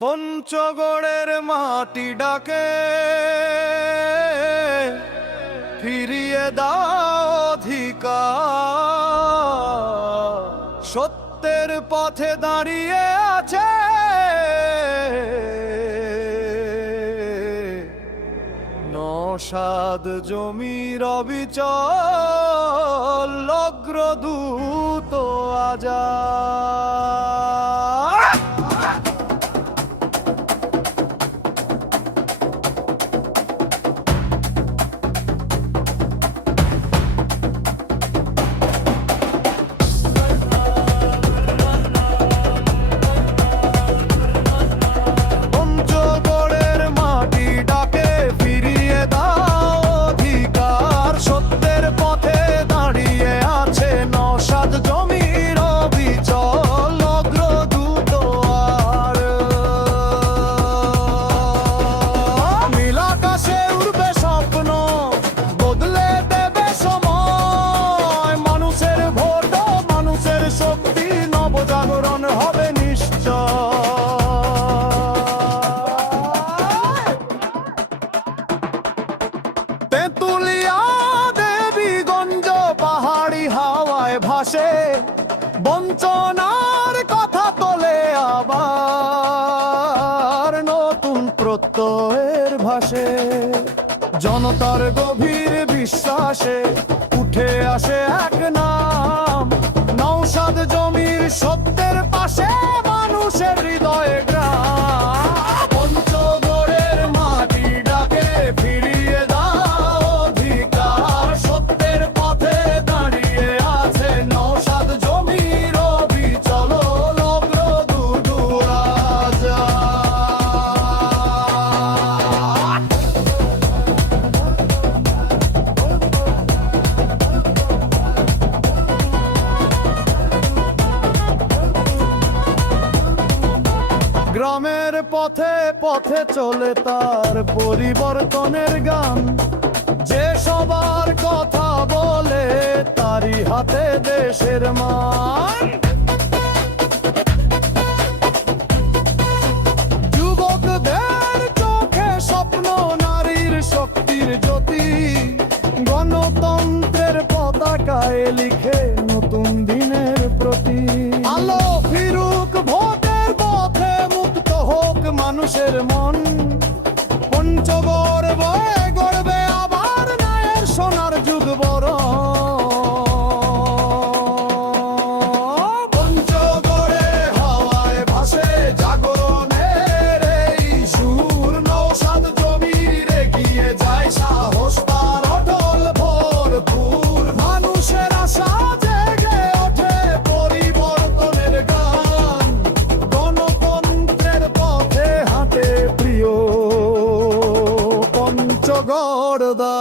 পঞ্চগড়ের মাটি ডাকে, ফিরিয়ে দাও অধিকার। সত্যের পথে দাঁড়িয়ে আছে নওশাদ জমির অবিচল অগ্রদূত আজাদ। তেঁতুলিয়া দেবীগঞ্জ পাহাড়ি হাওয়ায় ভাসে, বঞ্চনার কথা তোলে আবার নতুন প্রত্যয়ের ভাসে। জনতার গভীর বিশ্বাসে উঠে আসে এক নাম, নওশাদ জমির সত্যের পাশে মানুষের হৃদয়ে গ্রাম। পঞ্চগড়ের মাটি ডাকে, ফিরিয়ে দাও অধিকার। সত্যের পথে দাঁড়িয়ে আছে নওশাদ জমির অবিচল অগ্রদূত আজাদ। গ্রামের পথে পথে চলে তার পরিবর্তনের গান, যে সবার কথা বলে তারই হাতে দেশের মান। যুবকদের চোখে স্বপ্ন, নারীর শক্তির জ্যোতি, গণতন্ত্রের পতাকায় লিখে নতুন দিনের প্রতি আলো। ফিরুক ভোটের পথে, মুক্ত হোক মানুষের মন। পঞ্চগড় বয়ে গড়বে আবার ন্যায়ের সোনার যুগ বরণ। পঞ্চগড়ে হাওয়ায় ভাসে জাগরণের এই সুর, নওশাদ জমির এগিয়ে যায় সাহস তার অটল ভরপুর। মানুষের আশা জেগে ওঠে পরিবর্তনের গান, গণতন্ত্রের পথে হাঁটে প্রিয় পঞ্চগড় দা।